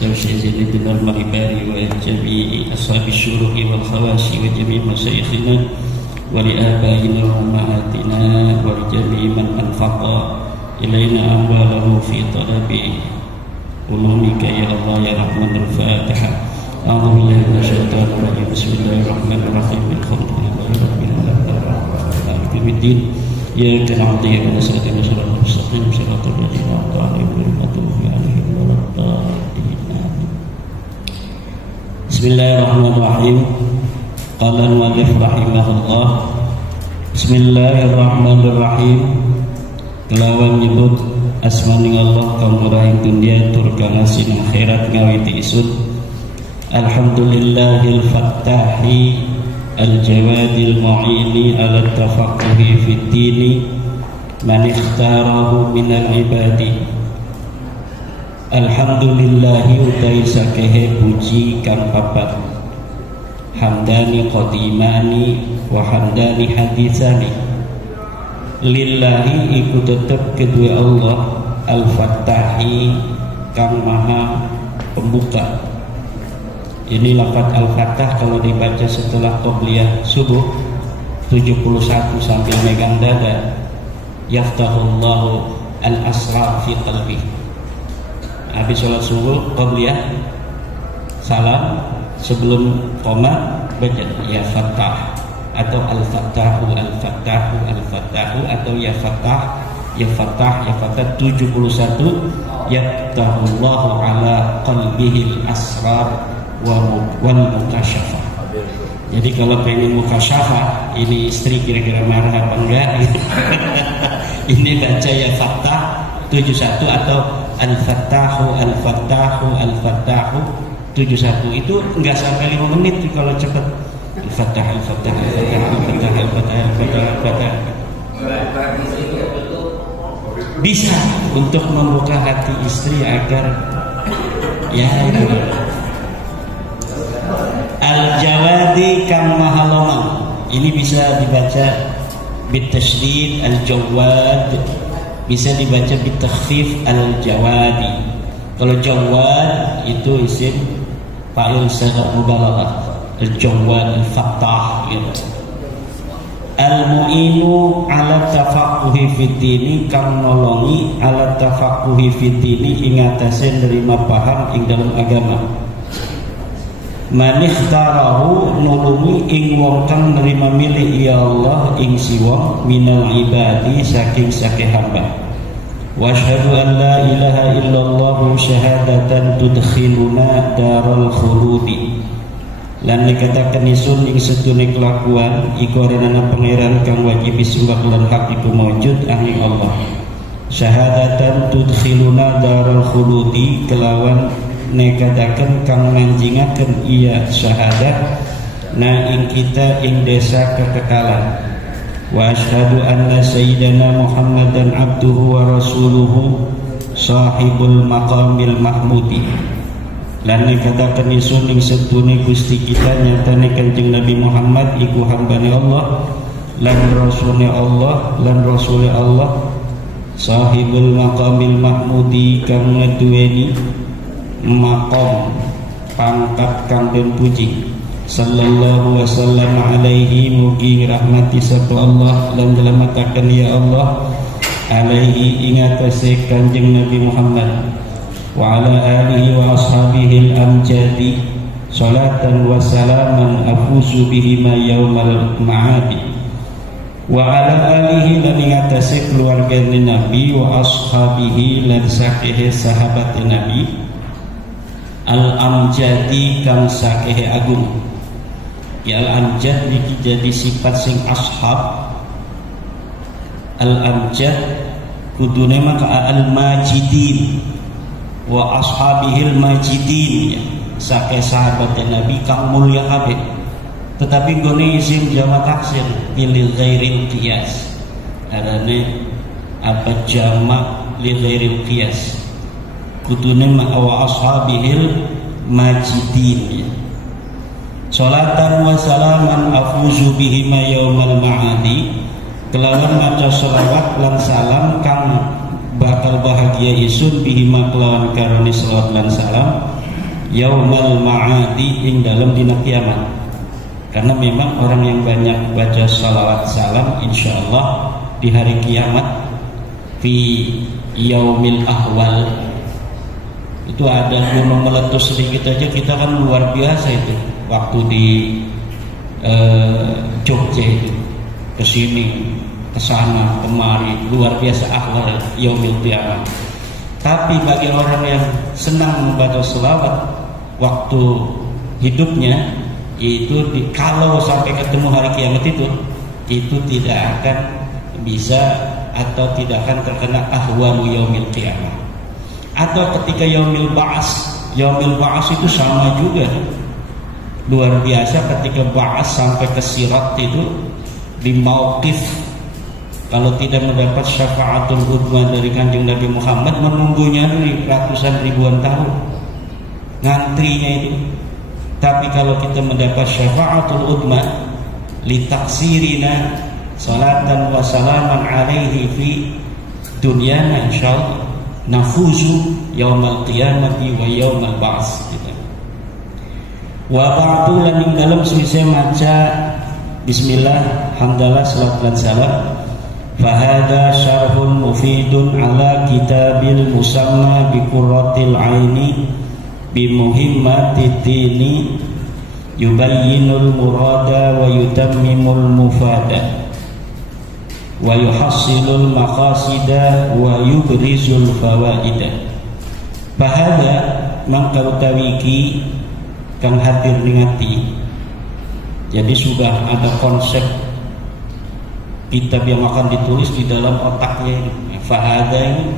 سيدنا المغفار وجميع أصحاب الشروق والخواص وجميع مشايخنا ولآبائنا وأمهاتنا ولجميع من أنفق إلينا أمواله في طلب علومك يا الله يا رحمن. الفاتحة. أعوذ بالله من الشيطان الرجيم. بسم الله الرحمن الرحيم. الحمد لله رب العالمين الدين إياك نعبد وإياك نستعين اهدنا الصراط المستقيم صراط الذين أنعمت عليهم غير المغضوب عليهم ولا الضالين. Bismillahirrahmanirrahim. Qala al-mu'allif rahimahullah. Bismillahirrahmanirrahim. Kelawan nyebut asmaning Allah kang murahing dunya tur kang asin akhirat ngawiti isut. Alhamdulillahil fattahi al-jawadil mu'ini ala tafaqquhi fid dini man ikhtarahu minal ibadi. Alhamdulillahi utai sakehe puji kang papat, hamdani qadimani wa hamdani hadisani. Lillahi iku tetep kedua Allah al-fattahi kang maha pembuka. Ini lafaz al-fattah kalau dibaca setelah qobliyah subuh 71 sambil megang dada. Yaftahullahu al-asrar fi qalbi. Habis sholat subuh qobliyah salam, sebelum koma baca ya fattah atau al-fattahu al-fattahu al-fattahu atau ya fattah ya fattah ya fattah 71. Yaftahullahu ala qalbihil asrar wal mukasyafah. Jadi kalau pengen mukasyafah, ini istri kira-kira marah apa enggak? Ini baca ya fattah 71 atau Al-Fattahu, Al-Fattahu, Al-Fattahu 71. Itu enggak sampai 5 menit kalau cepat. Al-Fattah, Al-Fattah, Al-Fattah, Al-Fattah, Al-Fattah, Al-Fattah, Al-Fattah. Bisa untuk membuka hati istri agar ya itu. Al-Jawadi kam mahaloma. Ini bisa dibaca bitasydid al-Jawad. Bisa dibaca bitakhfif al-jawadi. Kalau jawad itu isim fa'il sigha mubalaghah. Al-jawad al-fattah gitu. Al-mu'inu ala tafaqquhi fid dini kang nolongi ala tafaqquhi fid dini ing atase nerima paham ing dalam agama. Man ikhtarahu nulungi ing wong kang nerima milih ya Allah ing si wong minal ibadi saking hamba. Wa asyhadu an la ilaha illallah syahadatan tudkhiluna daral khuludi. Lan dikatakan isun ing sedune kelakuan iku ana pangeran kang wajib disembah lan hak iku maujud angin Allah. Syahadatan tudkhiluna daral khuludi kelawan nekadaken kang manjingaken iya syahadat na ing kita ing desa kekekalan. Wa asyhadu anna sayyidana Muhammadan abduhu wa rasuluhu sahibul maqamil mahmudi. Lan nekadaken isun ing sedune Gusti kita nyatane Kanjeng Nabi Muhammad iku hambane Allah lan rasule Allah lan rasule Allah sahibul maqamil mahmudi kang ngeduweni maqam pangkat kang den puji. Sallallahu wasallam alaihi mugi rahmati sapa Allah lan jelamataken ya Allah alaihi ingatase Kanjeng Nabi Muhammad wa ala alihi wa ashabihi al-amjadi salatan wa salaman afuzu bihi ma yaumal ma'adi wa ala alihi lan ingatase keluarga Nabi wa ashabihi lan sakehe sahabat Nabi al-amjadi kang sakehe agung. Ya al-amjad niki jadi sifat sing ashab. Al-amjad kudune maka al-majidin wa ashabihil majidin ya. Sake sahabat Nabi kang mulya kabeh. Tetapi gone isim jamak taksir lil ghairil qiyas. Arane apa jamak lil ghairil qiyas. Kudune maka wa ashabihil majidin ya. Salatan wa salaman afuzu bihima yaumal ma'adi. Kelawan maca sholawat lan salam kang bakal bahagia isun bihima kelawan karone sholawat lan salam yaumal ma'adi ing dalam dina kiamat. Karena memang orang yang banyak baca salawat salam insyaallah di hari kiamat fi yaumil ahwal itu ada gunung meletus sedikit aja kita kan luar biasa itu waktu di Jogja itu kesini kesana kemari luar biasa ahwal yaumil qiyamah. Tapi bagi orang yang senang membaca selawat waktu hidupnya itu kalau sampai ketemu hari kiamat itu tidak akan bisa atau tidak akan terkena ahwalu yaumil qiyamah. Atau ketika yaumil ba'as itu sama juga luar biasa ketika ba'as sampai ke sirat itu di mauqif. Kalau tidak mendapat syafaatul udma dari Kanjeng Nabi Muhammad menunggunya ratusan ribuan tahun ngantrinya itu. Tapi kalau kita mendapat syafaatul udma li taksirina salatan wa salaman alaihi fi dunyana insyaallah nafuzu yaumal qiyamati wa yaumal ba'ts gitu. Wa ba'du lan dalam suwise maca bismillah hamdalah salawat lan salam fahada syarhun mufidun ala kitabil musamma bi qurratil aini bi muhimmatid dini yubayyinul murada wa yutammimul mufada wa yuhassilul maqasida wa yubrizul fawaida. Fahada mangka utawiki kang hadir ningati. Jadi sudah ada konsep kitab yang akan ditulis di dalam otaknya ini. Fahada ini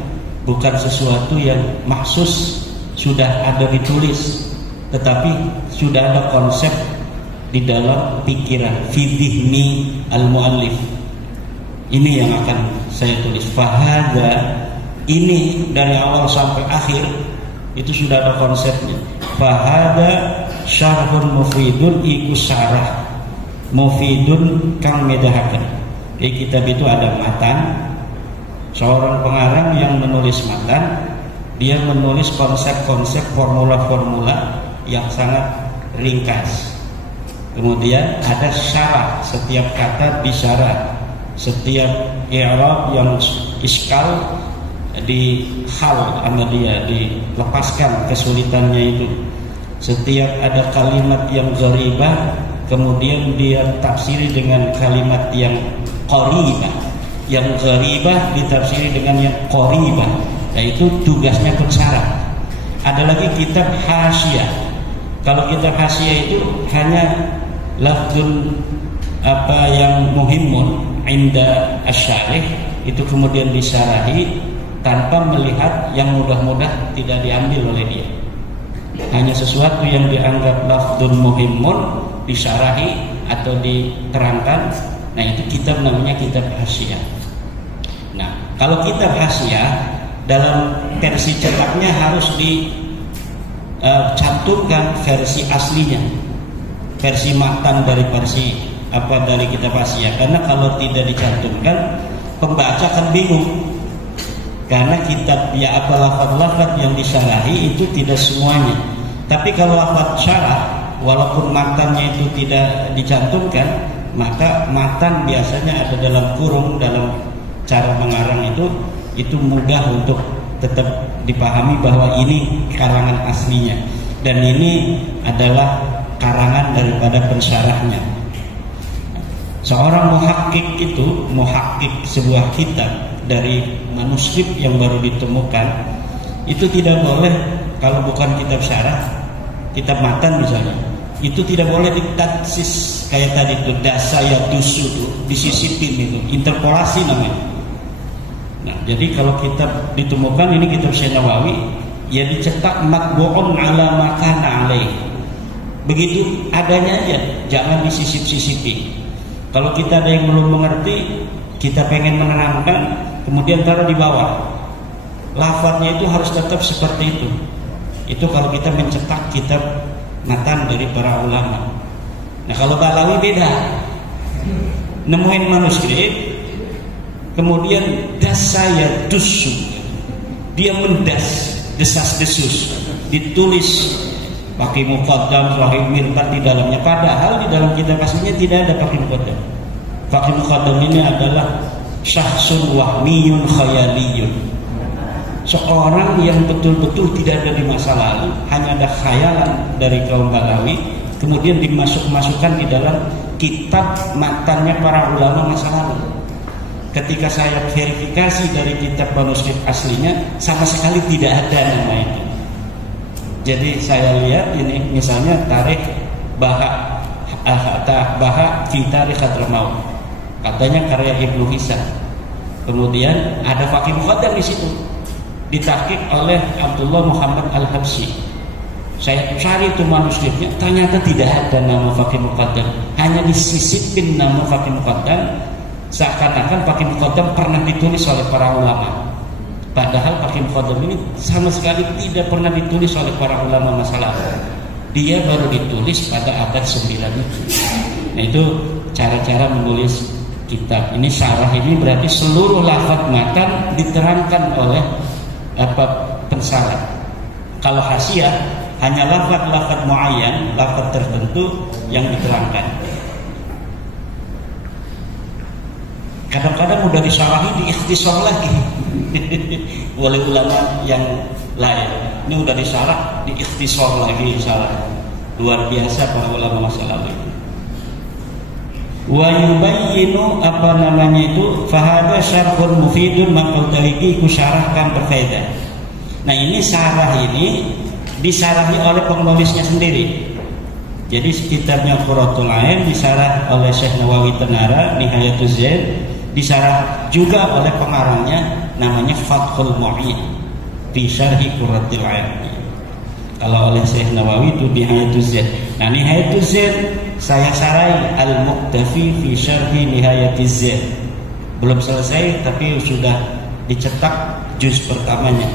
bukan sesuatu yang maksus sudah ada ditulis, tetapi sudah ada konsep di dalam pikiran fidhni al-muallif. Ini yang akan saya tulis. Fahada ini dari awal sampai akhir itu sudah ada konsepnya. Fahada syarhun mufidun iku syarah mufidun kang medahaken. Di kitab itu ada matan. Seorang pengarang yang menulis matan, dia menulis konsep-konsep formula-formula yang sangat ringkas. Kemudian ada syarah, setiap kata disyarah, setiap i'rab yang iskal di hal sama dia dilepaskan kesulitannya itu. Setiap ada kalimat yang gharibah kemudian dia tafsiri dengan kalimat yang qaribah, yang gharibah ditafsiri dengan yang qaribah. Nah itu tugasnya pensyarah. Ada lagi kitab hasyiah. Kalau kitab hasyiah itu hanya lafzun apa yang muhimmun inda asyarih itu kemudian disyarahi tanpa melihat yang mudah-mudah tidak diambil oleh dia. Hanya sesuatu yang dianggap lafzun muhimmun disyarahi atau diterangkan. Nah itu kitab namanya kitab hasyiah. Nah kalau kitab hasyiah dalam versi cetaknya harus dicantumkan versi aslinya, versi matan dari versi dari kitab hasyiah. Karena kalau tidak dicantumkan pembaca akan bingung. Karena kitab ya apa lafaz-lafaz yang disyarahi itu tidak semuanya. Tapi kalau lafaz syarah walaupun matannya itu tidak dicantumkan, maka matan biasanya ada dalam kurung dalam cara mengarang itu mudah untuk tetap dipahami bahwa ini karangan aslinya dan ini adalah karangan daripada pensyarahnya. Seorang muhakkik sebuah kitab dari manuskrip yang baru ditemukan itu tidak boleh, kalau bukan kitab syarah, kitab matan misalnya, itu tidak boleh ditaksis kayak tadi itu dasaya dusu itu disisipin, itu interpolasi namanya. Nah jadi kalau kitab ditemukan ini kitab Syekh Nawawi ya dicetak matbu'un ala makana alaih, begitu adanya aja, jangan disisip-sisipi. Kalau kita ada yang belum mengerti, kita pengen menerangkan, kemudian taruh di bawah. Lafadznya itu harus tetap seperti itu. Itu kalau kita mencetak kitab matan dari para ulama. Nah kalau Balawi beda, nemuin manuskrip, kemudian dasaya dusu, dia mendas, desas-desus, ditulis Faqih muqaddam, sahih mirfat di dalamnya, padahal di dalam kitab aslinya tidak ada faqih muqaddam. Faqih muqaddam ini adalah syahsun wahmiyun khayaliyun, seorang yang betul-betul tidak ada di masa lalu, hanya ada khayalan dari kaum Balawi, kemudian dimasukkan di dalam kitab matannya para ulama masa lalu. Ketika saya verifikasi dari kitab manuskrip aslinya, sama sekali tidak ada nama itu. Jadi saya lihat ini misalnya tarikh Baha fi tarikh Hadramaut, katanya karya Ibnu Hisam. Kemudian ada faqih muqaddam di situ, ditahqiq oleh Abdullah Muhammad Al-Habsyi. Saya cari itu manuskripnya, ternyata tidak ada nama faqih muqaddam, hanya disisipin nama faqih muqaddam, seakan-akan faqih muqaddam pernah ditulis oleh para ulama. Padahal faqih muqaddam ini sama sekali tidak pernah ditulis oleh para ulama masa lalu. Dia baru ditulis pada abad 9 itu. Nah, itu cara-cara menulis kitab. Ini syarah ini berarti seluruh lafaz matan diterangkan oleh pensyarah. Kalau hasiah hanya lafaz-lafaz muayyan, lafaz tertentu yang diterangkan. Kadang-kadang udah disyarahi diikhtisar lagi oleh ulama yang lain. Ini udah disyarah diikhtisar lagi, syarah. Luar biasa para ulama masa lalu. Wa yubayyinu fahada syarhun mufidun maqaltariki ku syarahkan berfaedah. Nah, ini syarah ini disyarahi oleh penulisnya sendiri. Jadi kitabnya Qurratul Ain disyarah oleh Syekh Nawawi Tenara, Nihayatuz Zain, disyarah juga oleh pengarangnya namanya Fathul Mu'in fi syarhi Qurratul Ain. Kalau oleh Syekh Nawawi itu Nihayatuz Zain. Nah, Nihayatuz Zain saya syarahi Al-Muqtafi fi syarhi Nihayatuz Zain. Belum selesai tapi sudah dicetak juz pertamanya.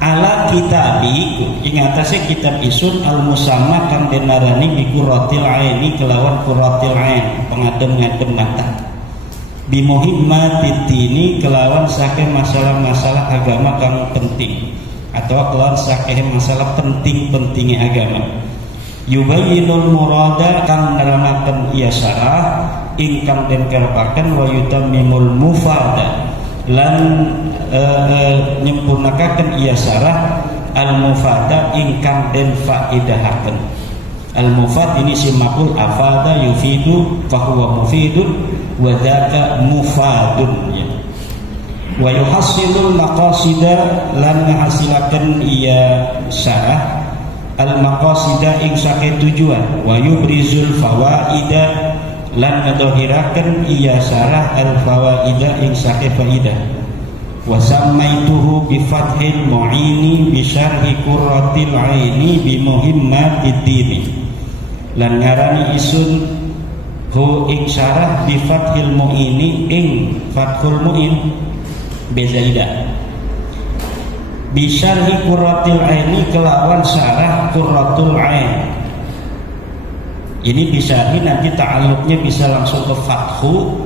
Ala kitabi ingatase kitab isun al-musamma kang denarani bi Qurratil Aini kelawan Qurratil Ain pengadem-ngadem mata. Bi muhimmatid dini kelawan saking masalah-masalah agama kang penting atau kelawan saking masalah penting-pentingnya agama. Yubayyinul murada kang nerangake iya syarah ingkang den karepaken wa yutammimul mufada lan nyempurnakaken iya syarah al-mufada ingkang den faidahaken. Al-mufad ini simakul afada yufidu fahuwa mufidun wa dzaka mufadun ya. Wa yuhassilul maqasida lan ngahasilaken iya syarah al-maqasida ing saking tujuan wa yubrizul fawaida lan ngedhahiraken iya syarah al-fawaida ing saking faidah. Wa samaituhu bi fathil mu'ini bi syarhi Qurratil Aini bi muhimmatid dini. Lan ngarani isun hu ing syarah bi fathil mu'ini ing fathul mu'in bezaidah. Bi syarhi Qurratil Aini kelawan syarah Qurratul Ain. Ini bisa nanti ta'alluqnya bisa langsung ke fathu,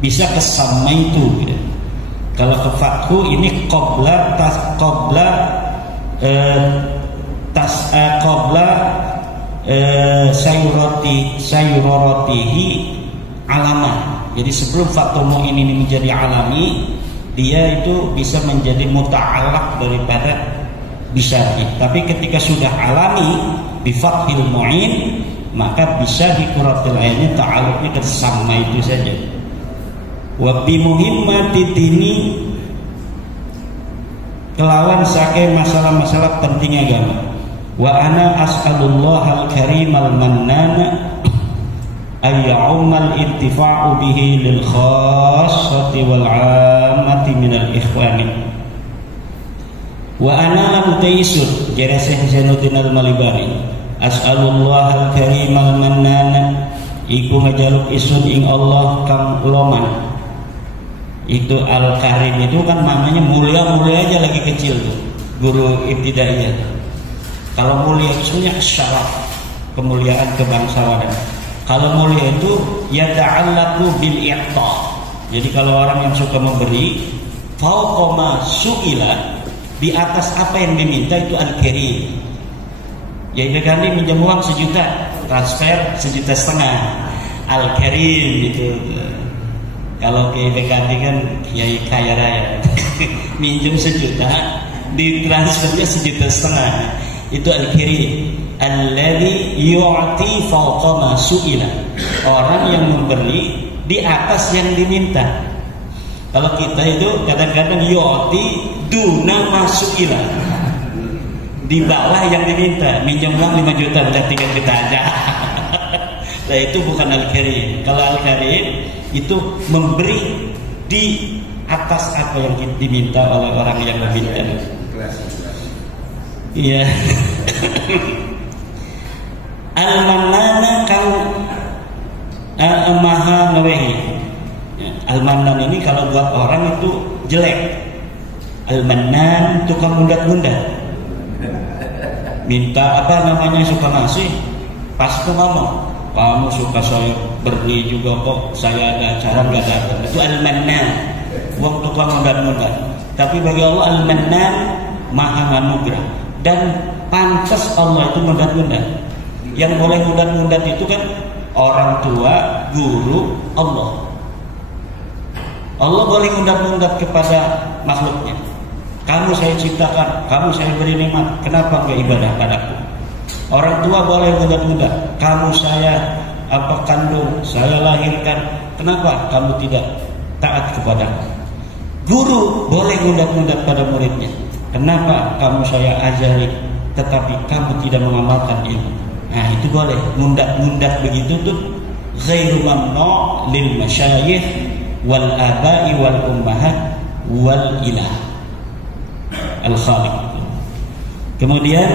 bisa ke samaitu gitu. Kalau ke fathu ini qabla sayuratihi alaman. Jadi sebelum fathu mu'in ini menjadi alami, dia itu bisa menjadi muta'allaq daripada bisyarhi. Tapi ketika sudah alami bi fathil mu'in, maka bisa di Qurratil Ainnya ta'alluqnya ke sama itu saja. Wa bi muhimmatid dini kelawan saking masalah-masalah penting agama. Wa ana as'alullahal karimal mannana ayya'umal intifa'u bihi lil khassati wal 'ammati minal ikhwani. Wa ana lam taisud jere Syekh Zainuddin Al-Malibari as'alullahal karimal mannana iku ngajaluk isun ing Allah kang loman. Itu Al-Karim itu kan namanya mulia-mulia aja lagi kecil tuh guru ibtidaiyah. Kalau mulia itu sebenarnya syaraf, kemuliaan kebangsawanan. Kalau mulia itu yata'allaqu bil i'ta. Jadi kalau orang yang suka memberi fauqa ma su'ila, di atas apa yang diminta itu al-karim. Ya Bekandi minjam uang 1 juta, transfer 1,5 juta, al-karim itu. Kalau ke Bekandi kan kiai kaya raya, minjem 1 juta, ditransfernya 1,5 juta, itu al-karim. Alladzi yu'ti fawqa ma su'ila, orang yang memberi di atas yang diminta. Kalau kita itu kadang-kadang yu'ti duna ma su'ila, di bawah yang diminta. Minjem uang 5 juta udah 3 juta aja. Nah itu bukan al-karim. Kalau al-karim itu memberi di atas apa yang diminta oleh orang yang meminta. Iya. Al-Mannana kang maha ngewehi. Al-Mannan ini kalau buat orang itu jelek. Al-Mannan tukang mundat-mundat. Minta apa namanya suka ngasih, pas itu ngomong, kamu suka saya beri juga kok, saya ada acara nggak datang. Itu Al-Mannan, uang tukang mundat-mundat. Tapi bagi Allah Al-Mannan maha anugerah, dan pantas Allah itu mundat-mundat. Yang boleh mundat-mundat itu kan orang tua, guru, Allah. Allah boleh mundat-mundat kepada makhluknya. Kamu saya ciptakan, kamu saya beri nikmat, kenapa enggak ibadah padaku? Orang tua boleh mundat-mundat, kamu saya kandung, saya lahirkan, kenapa kamu tidak taat kepadaku? Guru boleh mundat-mundat pada muridnya, kenapa kamu saya ajari tetapi kamu tidak mengamalkan ilmu? Nah itu boleh, mundat-mundat begitu tuh ghairu mamnu' lil masyayikh wal aba'i wal ummahat wal ilah al-khaliq. Kemudian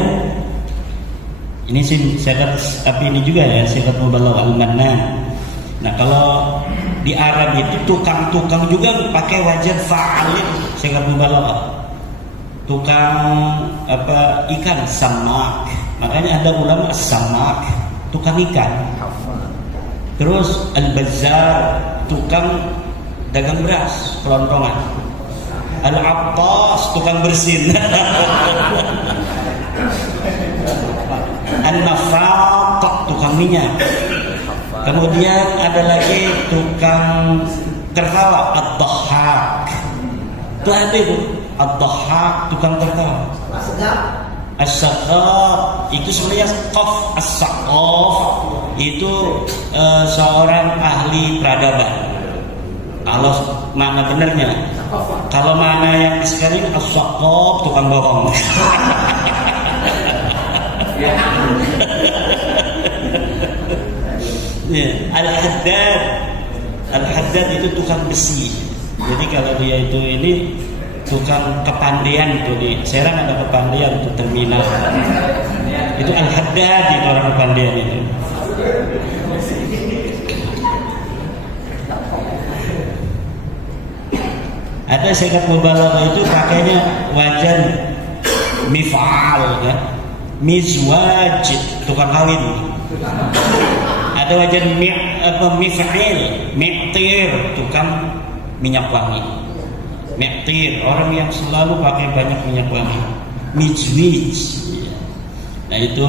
ini syarat, tapi ini juga ya syarat mubalagh al-mannan. Nah kalau di Arab itu tukang-tukang juga pakai wajan fa'alin, syarat mubalagh. Tukang ikan, samak. Makanya ada ulama as-samak, tukang ikan. Terus al-bazzar, tukang dagang beras, kelontongan. Al-Abbas, tukang bersin. An-Nafaq, tukang minyak. Kemudian ada lagi tukang tertawa, ad-dhahhak. Itu ada itu, ad-dhahhak, tukang tertawa. As-saqaf itu sebenarnya qaf, as-saqaf itu seorang ahli peradaban. Kalau mana benarnya? Kalau mana yang disekali as-saqaf, tukang bohong. Al-haddad, al-haddad itu tukang besi. Jadi kalau dia itu ini tukang kepandian, itu di Serang ada kepandian itu terminal. Itu al-haddad, itu orang kepandian itu. Ada syarat mubalaghah itu pakainya wajan mif'al ya. Mizwaj, tukang kawin. Ada wajan mif'il, mi'tir, tukang minyak wangi. Mi'tir, orang yang selalu pakai banyak minyak wangi. Mijwij. Nah itu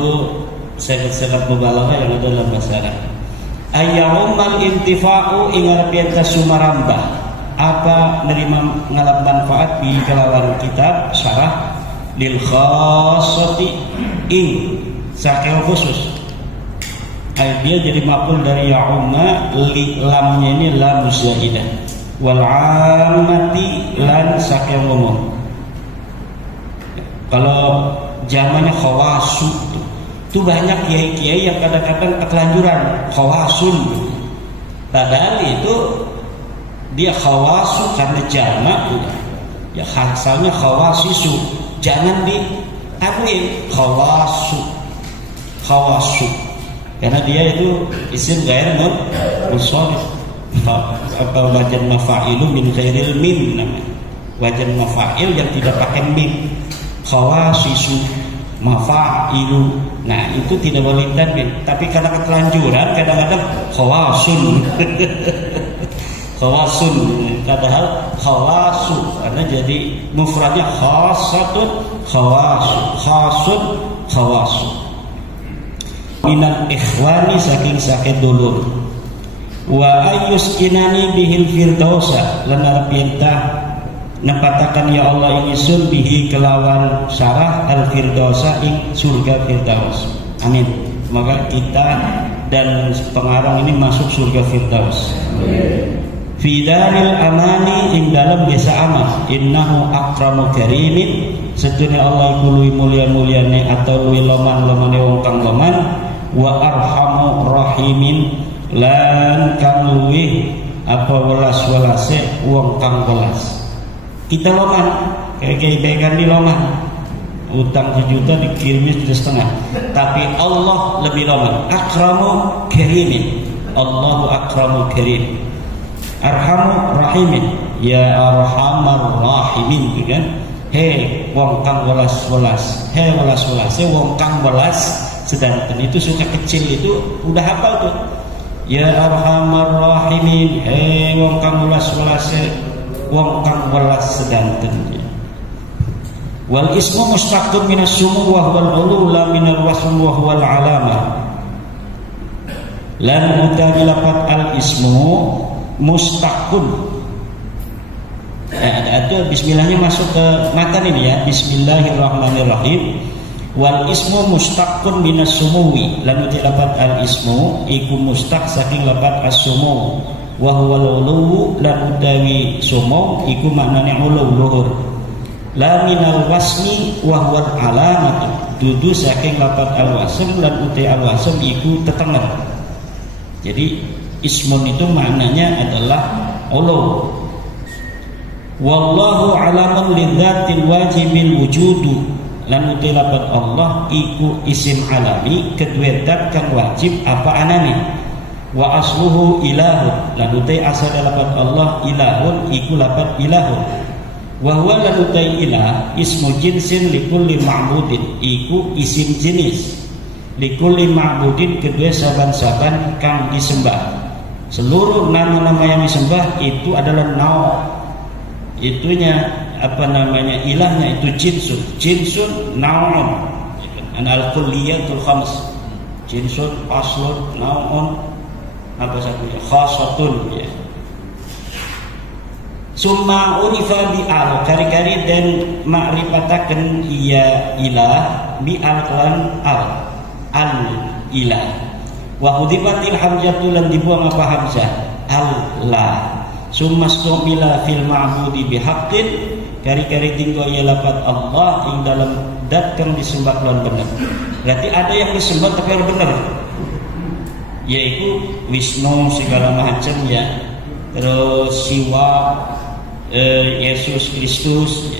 syarat mubalaghah yang ada dalam bahasa Arab. Ayyumal intifa'u ingarpian sumarambah. Apa nerima ngalap manfaat di kelawan kitab syarah lil khassati ing sakil khusus. Dia jadi maf'ul dari ya'umma, lamnya ini lam zaidah, wal 'ammati lan sakil umum. Kalau zamannya khawasu itu banyak kiai-kiai yang kadang-kadang ketelanjuran khawasun. Padahal itu dia khawasu karena jamak ya, asalnya khawasisu, jangan diambil khawasu karena dia itu isim ghair munsharif. Apa wajan mafa'ilu min ghairil mim namanya, wajan mafa'il yang tidak pakai mim, khawasisu mafa'ilu. Nah itu tidak boleh tanwin, tapi karena ketelanjuran kadang-kadang khawasun. khawasun, padahal khawasu karena jadi mufradnya khasatun khawasu, khasun khawasu. Minal ikhwani saking dulur. Wa ayyus inani bihil firdausa lan perintah nepatakan ya Allah ini sun bihi kelawan syarah al firdausa ing surga firdaus. Amin. Semoga kita dan pengarang ini masuk surga firdaus. Fi daril amani ing dalam desa aman. Innahu akramu karimin. Setune Allah iku luwih mulia-muliane atau luwih loman-lomane wong kang loman. Wa arhamu rahimin lan kang luwih apa welas-welase wong kang welas. Kita loman, kayak baikkan di loman, utang 1 juta dikirimin 1,5 juta, tapi Allah lebih loman. Akramu karimin, Allahu akramu karim. Arhamu rahimin, ya arhamar rahimin, kan? Hei wong kang welas-welas, hei welas-welase wong kang welas. Sedangkan itu suka kecil itu udah hafal tuh. Ya arhamar rahimin, hei wong kang welas-welase wong kang welas sedanten. Wal ismu mustaqun minas sumu wa huwal ulu la minal wasm wa huwal alama. Lan utawi lafaz al ismu mustaqun. Ada bismillahnya masuk ke matan ini ya. Bismillahirrahmanirrahim. Wal ismu mustaqun minas sumuwi. Lan utawi lafaz al ismu iku mustaq saking lafaz as-sumu. Wa huwal ulu lan utawi sumu iku maknane ulu luhur. La minal wasmi wa huwal alamat. Dudu saking lafaz al-wasm lan utawi al-wasm iku tetengen. Jadi ismun itu maknanya adalah ulu. Wallahu alamun lidzatil wajibil wujudu. Lan utawi lafaz Allah iku isim alami kedua zat kang wajib apa anane. Wa asluhu ilahun. Lan utawi asal lafaz Allah ilahun iku lafaz ilahun. Wa huwa lan utawi ilah ismu jinsin likulli ma'budin iku isim jenis likulli ma'budin kedua saban-saban kang disembah. Seluruh nama-nama yang disembah itu adalah nau. Itunya apa namanya ilahnya itu jinsun naun. Al-kulliyatul khams. Jinsun aslun naun apa satunya khasatun ya. Summa urifa bi al kari-kari dan makrifataken iya ilah bi al al ilah. Wa hudifatil hamzatu lan dibuang apa hamzah Allah. Summa stumila fil ma'budi bihaqqin kari-kari tinggal ya lafaz Allah ing dalam dat kang disembah lan bener. Berarti ada yang disembah tapi harus benar. Yaitu Wisnu segala macam ya. Terus Siwa Yesus Kristus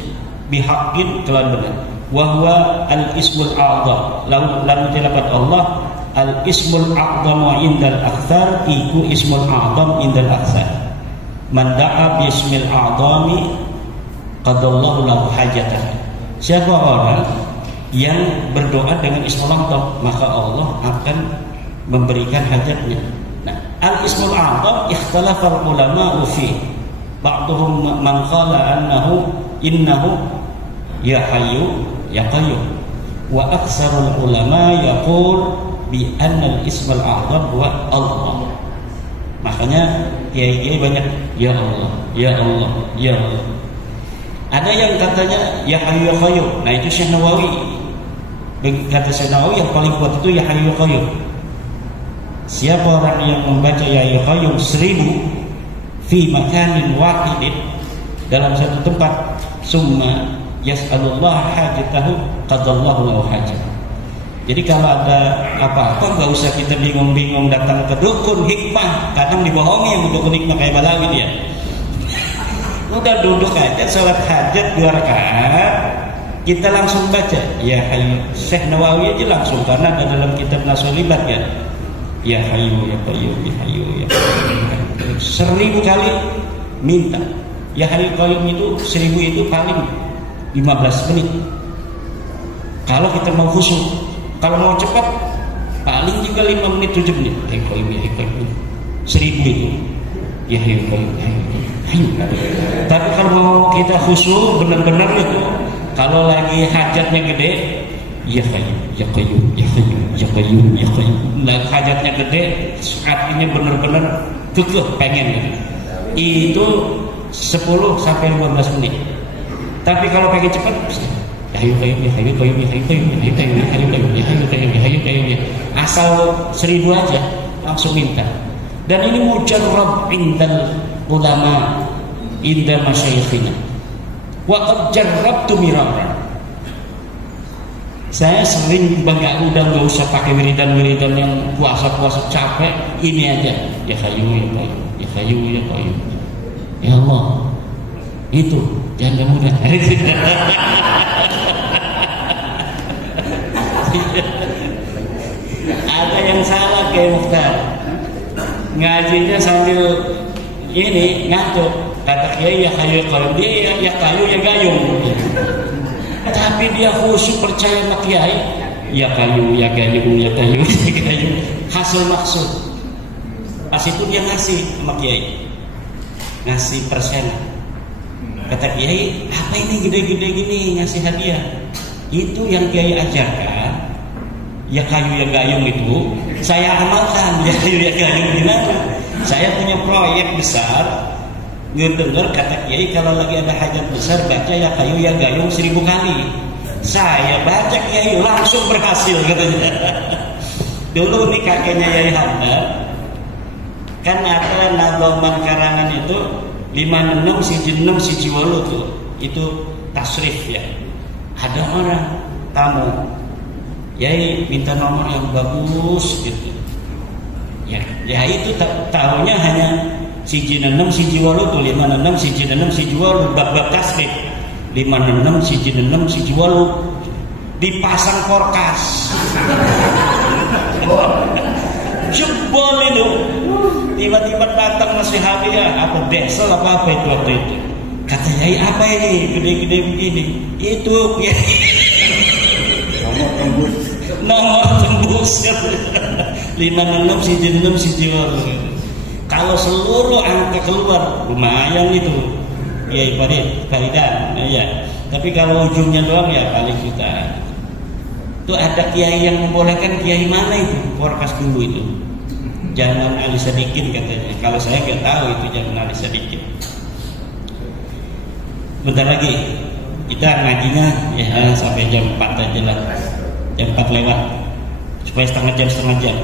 bihaqqin kelan benar. Wa huwa al-ismul a'dzam. Lalu lafaz Allah al-ismul a'dzam indal aktsar iku ismul a'dzam indal aktsar. Man da'a bismil a'dzami qadallahu lahu hajatan. Siapa orang yang berdoa dengan ismul a'dzam maka Allah akan memberikan hajatnya. Nah, al-ismul a'dzam ikhtalafa ulama fi ba'dhum man qala innahu ya hayyu ya qayyum wa aktsarul ulama yaqul bi anna al-ismul a'dzam huwa Allah. Makanya kiai-kiai banyak ya Allah, ya Allah, ya Allah. Ada yang katanya ya hayyu ya qayyum. Nah, itu Syekh Nawawi. Kata Syekh Nawawi yang paling kuat itu ya hayyu ya qayyum. Siapa orang yang membaca ya hayyu ya qayyum 1000 fi makanin wahidin dalam satu tempat summa yas'alullah hajatahu qadallahu lahu hajat. Jadi kalau ada apa-apa nggak usah kita bingung-bingung datang ke dukun hikmah. Kadang dibohongi yang dukun hikmah kayak Balawi dia. Udah duduk aja salat hajat 2 rakaat, kita langsung baca ya hayyu. Syekh Nawawi aja langsung karena ada dalam kitab Nasolibat ya. Ya hayyu ya qayyum ya hayyu ya qayyum. 1000 kali minta. Ya hayyu qayyum itu 1000 itu paling 15 menit. Kalau kita mau khusyuk. Kalau mau cepat paling juga 5 menit 7 menit. 1000 itu ya hayu qayyum hayu. Tapi kalau mau kita khusyuk benar-benar itu, kalau lagi hajatnya gede, ya qayyum ya qayyum ya qayyum ya qayyum ya qayyum. Lah hajatnya gede, artinya benar-benar kekeh pengen gitu. Itu 10 sampai 15 menit. Tapi kalau pengen cepat, ya hayu qayyum ya hayu qayyum ya hayu qayyum ya hayu qayyum ya hayu qayyum ya hayu qayyum ya hayu qayyum ya. Asal 1000 aja langsung minta. Dan ini mujarrab indal ulama, inda masyayikhina. Wa qad jarrabtu miraran. Saya sering udah nggak usah pakai wiridan yang puasa capek, ini aja ya hayu ya qayyum ya hayu ya qayyum. Ya Allah, itu janda muda. Ada yang salah kayak Mukhtar, ngajinya sambil ini ngantuk, kata kiai ya hayu ya qayyum, dia ya kayu ya gayung. Tapi dia khusyuk percaya sama kiai, ya kayu ya gayung ya kayu ya gayung. Hasil maksud. Pas itu dia ngasih sama kiai, ngasih persen. Kata kiai, apa ini gede-gede gini ngasih hadiah? Itu yang kiai ajarkan. Ya kayu ya gayung itu saya amalkan. Ya kayu ya gayung gimana? Saya punya proyek besar. Ngedengar kata kiai kalau lagi ada hajat besar baca ya kayu ya gayung 1000 kali. Saya baca kiai langsung berhasil katanya. Dulu nih kakeknya Yai Handar kan ada nagoman karangan itu 56 siji 6 siji 8 tuh. Itu tasrif ya. Ada orang tamu Yai minta nomor yang bagus gitu. Ya itu tahunya hanya siji 6 siji 8 tuh 56 siji 6 siji 8 bab tasrif 56 siji 6 siji 8 dipasang porkas. Jebol itu tiba-tiba datang masih hadiah apa desel apa itu waktu itu. Kata Yai apa ini gede-gede begini? Itu ya nomor tembus 56 siji 6 siji 8. Kalau seluruh angka keluar lumayan itu ya Faridan ya. Tapi kalau ujungnya doang ya paling jutaan. Itu ada kiai yang membolehkan, kiai mana itu forecast dulu itu. Jangan Ali Sadikin katanya. Kalau saya nggak tahu itu jangan Ali Sadikin. Bentar lagi kita ngajinya ya sampai jam 4 aja lah. Jam 4 lewat supaya setengah jam.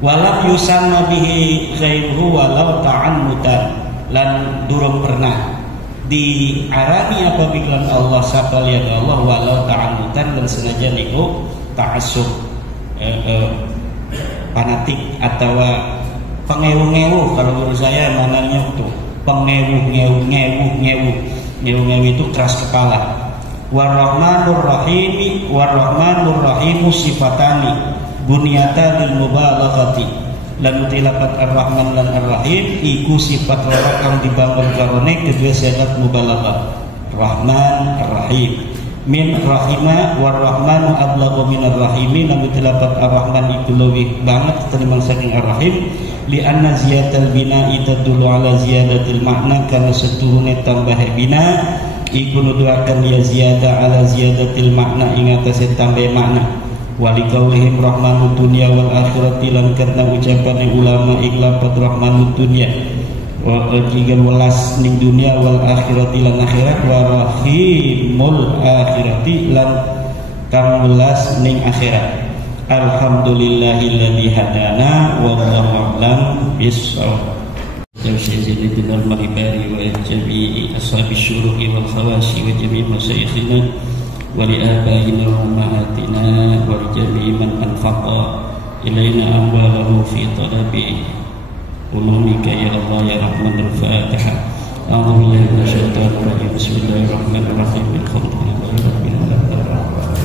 Walam yusamma bihi ghairuhu walau ta'annutan lan durung pernah diarani apabila Allah sapa lihat Allah walau ta'annutan dan sengaja niku ta'assub fanatik atau pengewu-ngewu. Kalau menurut saya mananya itu pengewu-ngewu itu keras kepala. Warrahmanur rahimu sifatani bunyata lil mubalaghati lan tilapat ar-rahman lan ar-rahim iku sifat loro kang dibangun karone kedua syarat mubalaghah rahman ar-rahim min rahima warrahmanu ablaghu min ar-rahimi lan tilapat ar-rahman iku luwih banget tinimbang saking ar-rahim li anna ziyatal bina'i tadullu ala ziyadatil makna kana seturune tambah bina iku nuduhaken ya ziyada ala ziyadatil makna ing atase tambah makna walikaulihim rahmanud dunya wal akhirati lan karena ucapan ulama iklapat rahmanud dunya wa jigan welas ning dunia wal akhirati lan akhirat wa rahimul akhirati lan kang welas ning akhirat. Alhamdulillahilladzi hadana wallahu a'lam bissawab. Jami'i dinal maribari wa jami'i ashabi syuruhi wal khawasi wa jami'i masyayikhina ولآبائنا وأمهاتنا ولجميع من أنفق إلينا أمواله في طلب علومك يا الله يا رحمن. الفاتحة. أعوذ بالله من الشيطان الرجيم. بسم الله الرحمن الرحيم. الحمد لله رب العالمين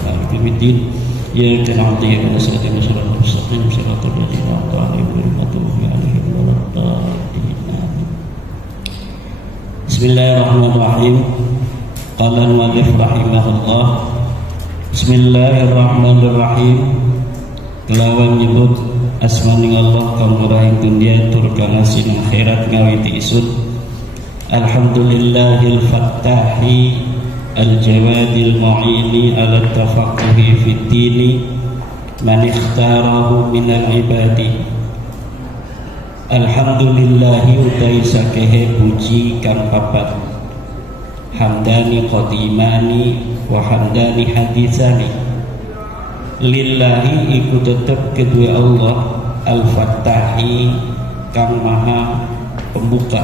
مالك يوم الدين إياك نعبد وإياك نستعين صراط المستقيم صراط الذين أنعمت عليهم غير المغضوب عليهم ولا الضالين. بسم الله الرحمن الرحيم. Qala al-mu'allif rahimahullah. Bismillahirrahmanirrahim. Kelawan nyebut asmani Allah kamurahing dunia tur kang asin akhirat ngawiti isun. Alhamdulillahil fattahi al-jawadil mu'ini ala tafaqquhi fid dini man ikhtarahu minal ibadi. Alhamdulillahi utai sakehe puji kang papat, hamdani qadimani wa hamdani hadisani. Lillahi iku tetep kedua Allah al-fattahi kang maha pembuka.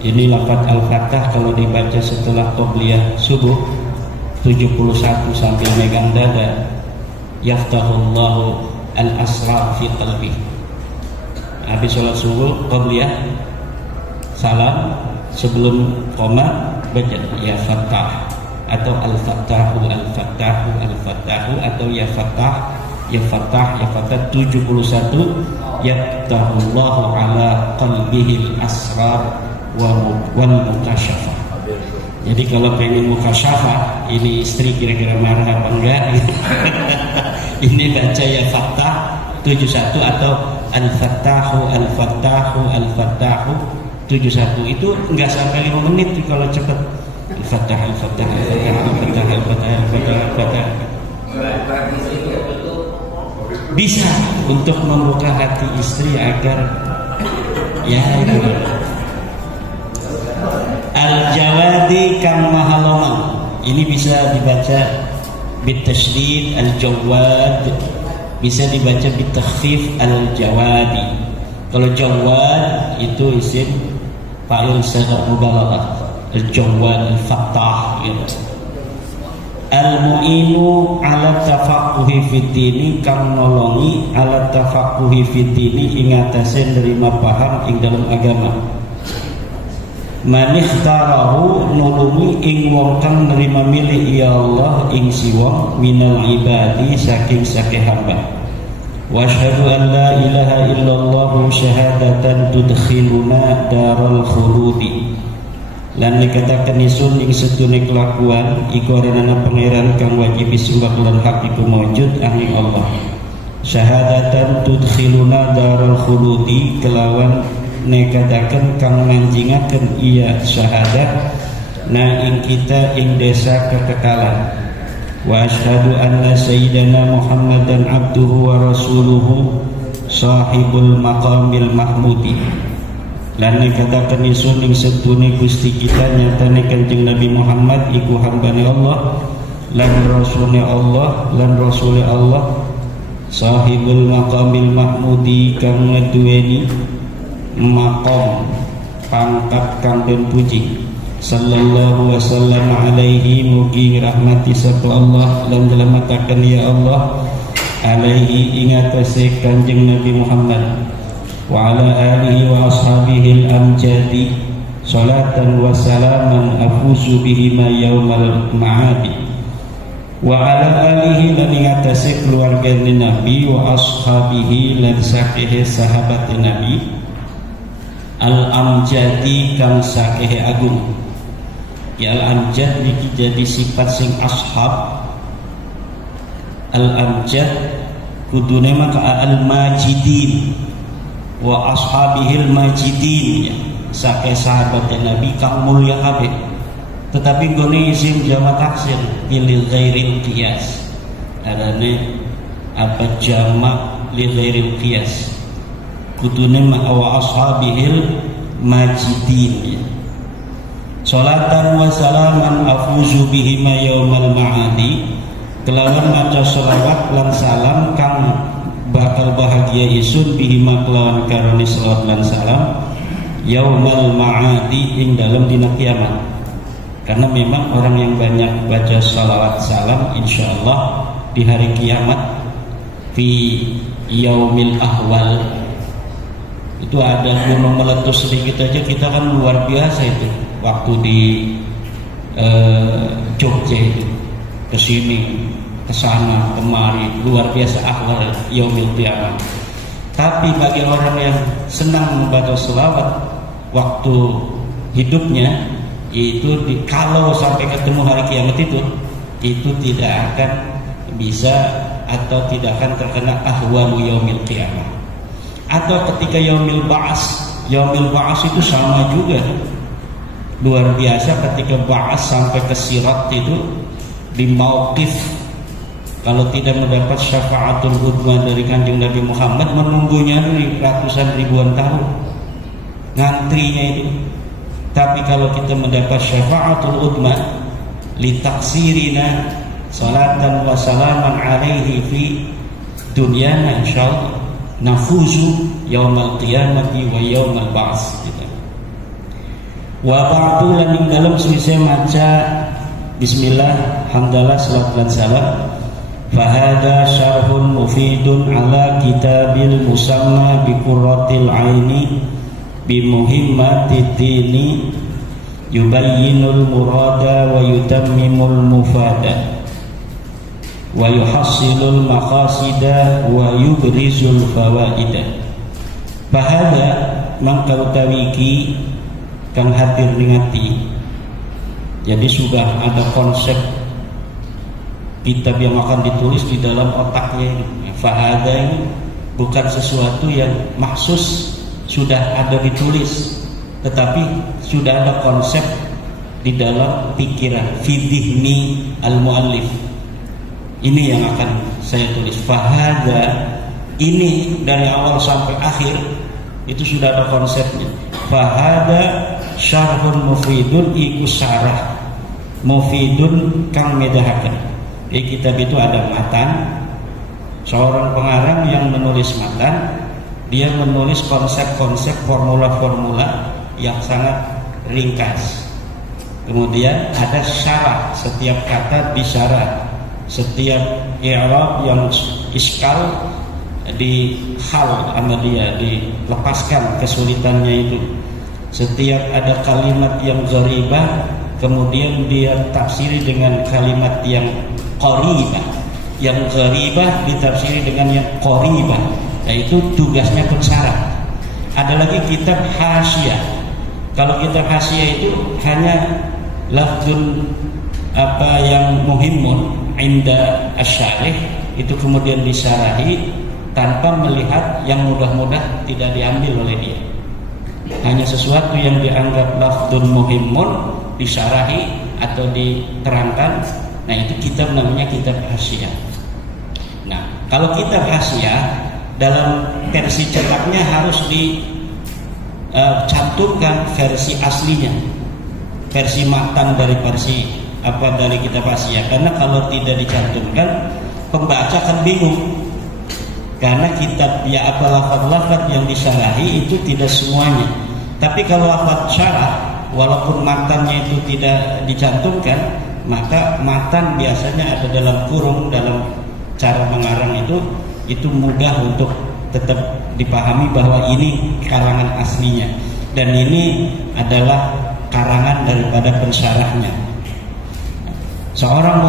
Ini lafaz al-fattah kalau dibaca setelah qobliyah subuh 71 sambil megang dada, yaftahullahu al-asrar fi qalbi. Habis sholat subuh qobliyah salam, sebelum koma baca ya fattah atau al-fattahu al-fattahu al-fattahu atau ya fattah ya fattah ya fattah 71 yaftahullahu ala qalbihil asrar wal mukasyafah. Jadi kalau pengen mukasyafah, ini istri kira-kira marah apa enggak? Ini baca ya fattah 71 atau al-fattahu al-fattahu al-fattahu 71. Itu enggak sampai 5 menit kalau cepat. Al-fattah al-fattah al-fattah al-fattah al-fattah al-fattah al-fattah. Bisa untuk membuka hati istri agar ya itu al-jawadi kang mahalongan. Ini bisa dibaca bitasydid al-jawad, bisa dibaca bitakhfif al-jawadi. Kalau jawad itu isim fa'il saghar mubalaghah, al-jawad al-fattah gitu. Al-mu'inu ala tafaqquhi fid dini kang nolongi ala tafaqquhi fid dini ing atase nerima paham ing dalam agama. Man ikhtarahu nulungi ing wong kang nerima milih ya Allah ing si wong minal ibadi saking sake hamba. Wa asyhadu an la ilaha illallah syahadatan tudkhiluna daral khuludi. Lan dikatakan isun ing sedune kelakuan iku arana pangeran kang wajib disembah lan hak iku maujud angin Allah. Syahadatan tudkhiluna daral khuludi kelawan nekadaken kang manjingaken iya syahadat na ing kita ing desa kekekalan. Wa asyhadu anna sayyidana Muhammadan abduhu wa rasuluhu sahibul maqamil mahmudi. Lan nekadaken isun ing sedune Gusti kita nyatane Kanjeng Nabi Muhammad iku hambane Allah lan rasule Allah lan rasule Allah sahibul maqamil mahmudi kang ngeduweni maqam pangkat kang den puji. Sallallahu wasallam alaihi mugi rahmati sapa Allah lan dalamataken ya Allah alaihi ing atase Kanjeng Nabi Muhammad wa ala alihi wa ashabihi al-amjadi salatan wa salaman afuzu bihima yaumal ma'adi wa ala alihi lan ing atase keluarga Nabi wa ashabihi lan sakehe sahabat Nabi al-amjadi kang sakehe agung. Ya al-amjad niki jadi sifat sing ashab. Al-amjad kudune maka al-majidin wa ashabihil majidin ya. Sakehe sahabat Nabi kang mulya kabeh. Tetapi gone isim jamak taksir lil ghairil qiyas. Adane apa jamak lil ghairil qiyas. Kudune wa ashabihil majidin ya. Salatan wa salaman afuzu bihima yaumal ma'adi kelawan maca selawat lan salam kang bakal bahagia isun bihima kelawan karone selawat lan salam yaumal ma'adi ing dalam dina kiamat. Karena memang orang yang banyak baca salawat salam insyaallah di hari kiamat fi yaumil ahwal itu ada gunung meletus sedikit aja kita kan luar biasa itu. Waktu di Jogja itu kesini kesana kemari luar biasa ahwal yaumil qiyamah. Tapi bagi orang yang senang membaca selawat waktu hidupnya itu kalau sampai ketemu hari kiamat itu tidak akan bisa atau tidak akan terkena ahwalu yaumil qiyamah. Atau ketika yaumil ba'as itu sama juga. Luar biasa ketika ba'as sampai ke sirat itu di mauqif, kalau tidak mendapat syafaatul udma dari Kanjeng Nabi Muhammad, menunggunya ratusan ribuan tahun ngantrinya itu. Tapi kalau kita mendapat syafaatul udma litaksirina salatan wa salaman alaihi fi dunyana, insyaallah nafuzu yaumal qiyamati wa yaumal ba'ts gitu. Wa ba'du lan ing dalem suwise maca bismillah hamdalah salawat lan salam fa hadza syarhun mufidun ala kitabil musamma bi qurratil aini bi muhimmatid dini yubayyinul murada wa yutammimul mufada wa yuhassilul maqasida wa yubrizul fawaida. Bahada mangka utawi kang hadir ningati. Jadi sudah ada konsep kitab yang akan ditulis di dalam otaknya ini. Fahada ini bukan sesuatu yang maksus sudah ada ditulis, tetapi sudah ada konsep di dalam pikiran fidihni al-muallif. Ini yang akan saya tulis. Fahada ini dari awal sampai akhir itu sudah ada konsepnya. Fahada syarhun mufidun iku syarah mufidun kang medahaken. Di kitab itu ada matan. Seorang pengarang yang menulis matan, dia menulis konsep-konsep formula-formula yang sangat ringkas. Kemudian ada syarah, setiap kata disyarah, setiap i'rab yang iskal dihal sama dia, dilepaskan kesulitannya itu. Setiap ada kalimat yang gharibah, kemudian dia tafsiri dengan kalimat yang qaribah. Yang gharibah ditafsiri dengan yang qaribah. Yaitu tugasnya pensyarah. Ada lagi kitab hasyiah. Kalau kitab hasyiah itu hanya lafzun yang muhimmun inda asyarih, itu kemudian disyarahi tanpa melihat yang mudah-mudah, tidak diambil oleh dia. Hanya sesuatu yang dianggap lafzun muhimmun disyarahi atau diterangkan. Nah, itu kitab namanya kitab hasyiah. Nah, kalau kitab hasyiah dalam versi cetaknya harus dicantumkan versi aslinya, versi matan dari dari kitab hasyiah. Karena kalau tidak dicantumkan, pembaca akan bingung. Karena kitab lafaz-lafaz yang disyarahi itu tidak semuanya. Tapi kalau lafaz syarah, walaupun matannya itu tidak dicantumkan, maka matan biasanya ada dalam kurung. Dalam cara mengarang itu mudah untuk tetap dipahami bahwa ini karangan aslinya dan ini adalah karangan daripada pensyarahnya. Seorang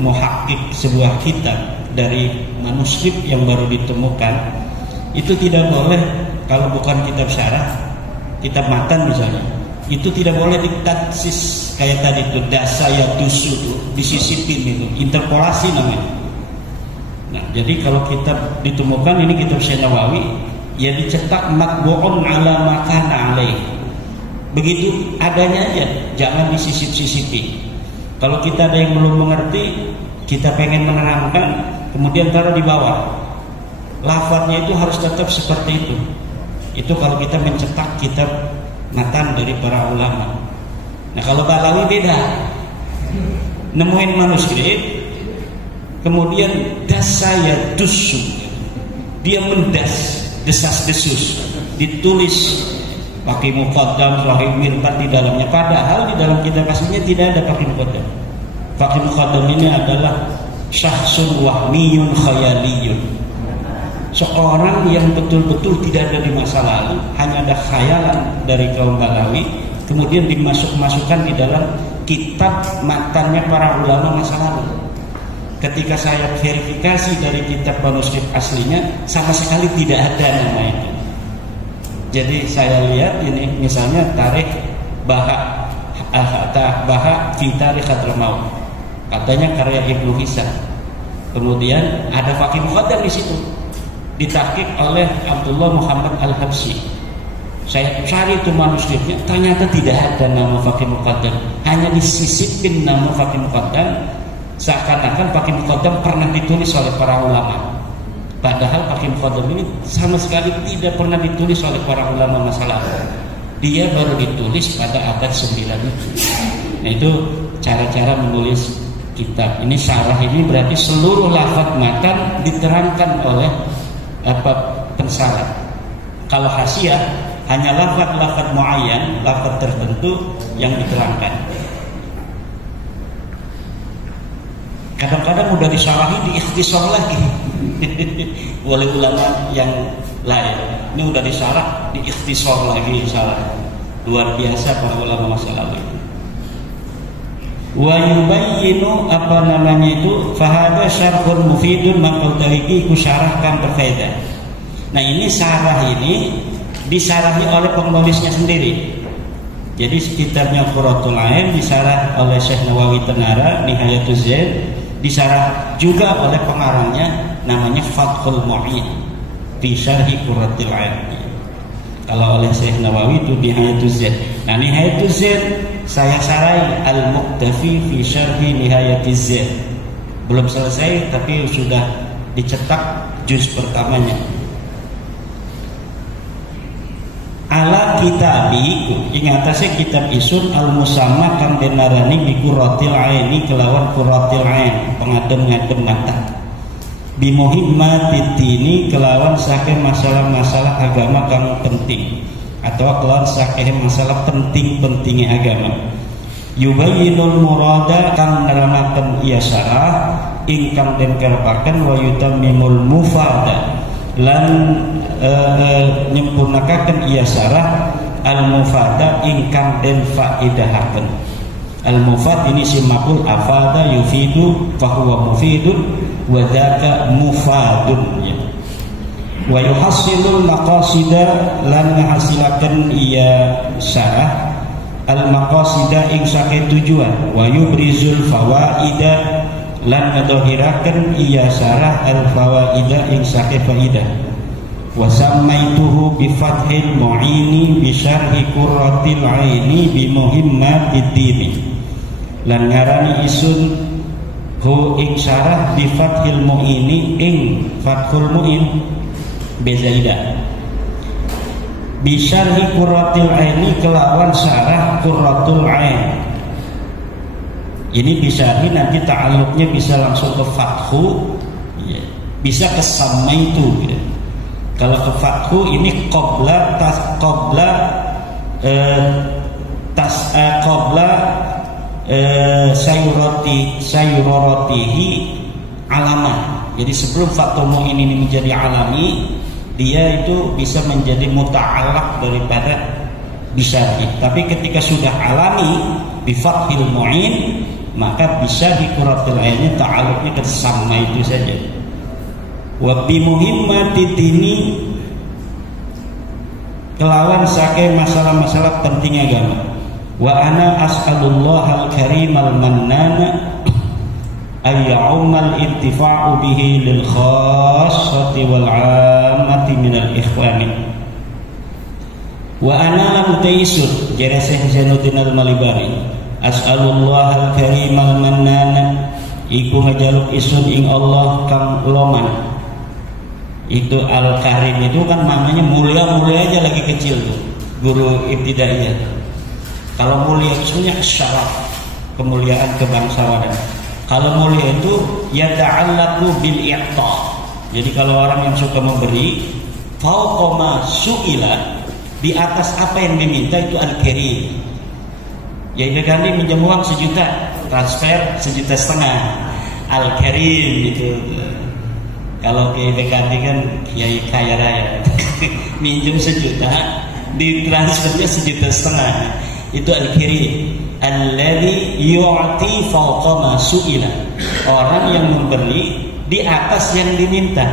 muhakkik sebuah kitab dari manuskrip yang baru ditemukan, itu tidak boleh, kalau bukan kitab syarah, kitab matan misalnya, itu tidak boleh ditaksis kayak tadi itu dasaya tusu itu disisipin, itu interpolasi namanya. Nah, jadi kalau kitab ditemukan ini kitab Syekh Nawawi, ya dicetak matbu'un ala makana alaih, begitu adanya aja, jangan disisip-sisipi. Kalau kita ada yang belum mengerti, kita pengen menerangkan, kemudian taruh di bawah, lafadznya itu harus tetap seperti itu. Itu kalau kita mencetak kitab matan dari para ulama. Nah, kalau Balawi beda, nemuin manuskrip, kemudian dasaya dusu, dia mendas, desas-desus, ditulis pakai muqaddam, sahih mirqat di dalamnya. Padahal di dalam kitab aslinya tidak ada pakai muqaddam. Pakai muqaddam ini adalah syahsun wahmiyun khayaliyun, seorang yang betul-betul tidak ada di masa lalu, hanya ada khayalan dari kaum Balawi, kemudian dimasukkan di dalam kitab matannya para ulama masa lalu. Ketika saya verifikasi dari kitab manuskrip aslinya, sama sekali tidak ada nama itu. Jadi saya lihat ini misalnya tarikh Baha fi tarikh Hadramaut, katanya karya Ibnu Hisam. Kemudian ada faqih muqaddam di situ, ditahqiq oleh Abdullah Muhammad Al-Habsyi. Saya cari itu manuskripnya, ternyata tidak ada nama faqih muqaddam, hanya disisipkan nama faqih muqaddam, seakan-akan faqih muqaddam pernah ditulis oleh para ulama. Padahal faqih muqaddam ini sama sekali tidak pernah ditulis oleh para ulama masalah. Dia baru ditulis pada abad 9 itu. Nah, itu cara-cara menulis kitab. Ini syarah ini berarti seluruh lafaz matan diterangkan oleh pensarah. Kalau hasiah hanya lafaz-lafaz muayyan, lafaz tertentu yang diterangkan. Kadang-kadang udah disyarahi diikhtisar lagi oleh ulama yang lain. Ini udah disyarah diikhtisar lagi, salah. Luar biasa para ulama masa lalu itu. Wa yubayyinu fahada syarhun mufidun maqal tariki ku syarahkan berfaedah. Nah, ini syarah ini disarahi oleh penulisnya sendiri. Jadi kitabnya Qurratul Ain disarah oleh Syekh Nawawi Tenara Nihayatuz Zaid, disarah juga oleh pengarangnya namanya Fathul Mu'in fi syarhi Qurratul Ain. Kalau oleh Syekh Nawawi itu Nihayatuz Zaid. Nah, Nihayatuz Zaid saya sarai Al-Muqtafi fi syarhi Nihayatuz Zaid. Belum selesai tapi sudah dicetak juz pertamanya. Ala kitabi ingatase kitab isun al-musamma kang denarani bi Qurratil Aini kelawan Qurratil Ain pengadem-ngadem mata bi muhimmatid dini kelawan saking masalah-masalah agama kang penting atau kelawan saking masalah penting-pentingnya agama. Yubayyinul murada kang nerangake iya syarah ingkang den karepaken wa yutammimul mufada lan nyempurnakaken iya syarah al-mufada ingkang den faidahaken. Al-mufad ini simapul afada yufidu fahuwa mufidun wa dzaka mufadun ya. Wa yuhassilul maqasida lan ngahasilaken iya syarah al-maqasida ing saking tujuan wa yubrizul fawaida lan ngadhahiraken iya syarah al-fawaida ing saking faidah. Wa sammaituhu bi fathil mu'ini bi syarhi Qurratil Aini bi muhimmatid dini. Lan ngarani isun hu ing syarah bi fathil mu'ini ing fathul mu'in bezaidah. Bi syarhi Qurratil Aini kelawan syarah Qurratul Ain. Ini bisa nanti ta'alluqnya bisa langsung ke fathu ya. Bisa ke sammaitu gitu. Kalau ke fathu ini qabla sayuratihi alaman. Jadi sebelum fathu ini menjadi alami, dia itu bisa menjadi muta'allaq daripada bisyarhi. Tapi ketika sudah alami bi fathil mu'in, maka bisa di Qurratul Ain ta'alluqnya ke sama itu saja. Wa bi muhimmatid dini kelawan saking masalah-masalah penting agama. Wa ana as'alullah al-karim al-mannan ay ya'umal intifa'u bihi lil khassati wal 'ammati minal ikhwani. Wa ana lam taisud jere Syekh Zainuddin al-Malibari as'alullah al-karim al-mannan iku ngajaluk isun ing Allah kang loman. Itu al-karim itu kan namanya mulia-mulia aja lagi kecil tuh guru ibtidaiyah. Kalau mulia isunya syaraf, kemuliaan kebangsawanan. Kalau mulia itu yata'allaqu bil i'ta. Jadi kalau orang yang suka memberi fauqa ma su'ila, di atas apa yang diminta itu al-karim. Ya ganti minjam uang 1 juta, transfer 1,5 juta, al-karim itu. Kalau ke BKT kan kiai kaya raya minjem 1 juta ditransfernya 1,5 juta, itu al-karim alladzi yu'ti fawqa ma su'ila, orang yang memberi di atas yang diminta.